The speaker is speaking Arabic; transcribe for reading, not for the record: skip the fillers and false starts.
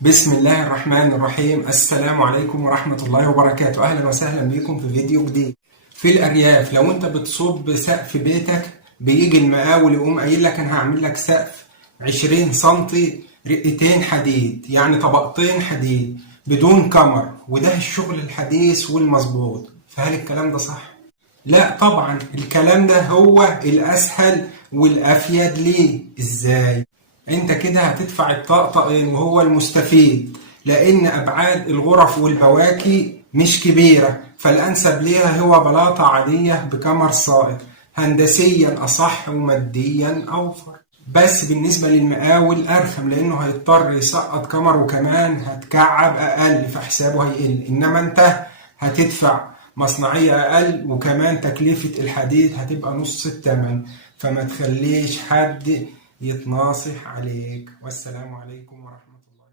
بسم الله الرحمن الرحيم. السلام عليكم ورحمة الله وبركاته. أهلا وسهلا بكم في فيديو جديد. في الأرياف لو أنت بتصب سقف بيتك بيجي المقاول يقوم قايل لك أنا هعمل لك سقف 20 سنتي، رقتين حديد، يعني طبقتين حديد بدون كمر، وده الشغل الحديث والمظبوط. فهل الكلام ده صح؟ لا طبعا، الكلام ده هو الأسهل والأفيد. ليه؟ إزاي؟ انت كده هتدفع الطقطقين وهو المستفيد، لان ابعاد الغرف والبواكي مش كبيرة، فالانسب ليها هو بلاطة عادية بكمر سائق، هندسيا اصح وماديا اوفر. بس بالنسبة للمقاول ارخم، لانه هيضطر يسقط كمر وكمان هتكعب اقل فحسابه هيقل، انما انت هتدفع مصنعية اقل وكمان تكلفة الحديد هتبقى نص الثمن. فما تخليش حد يتناصح عليك. والسلام عليكم ورحمة الله.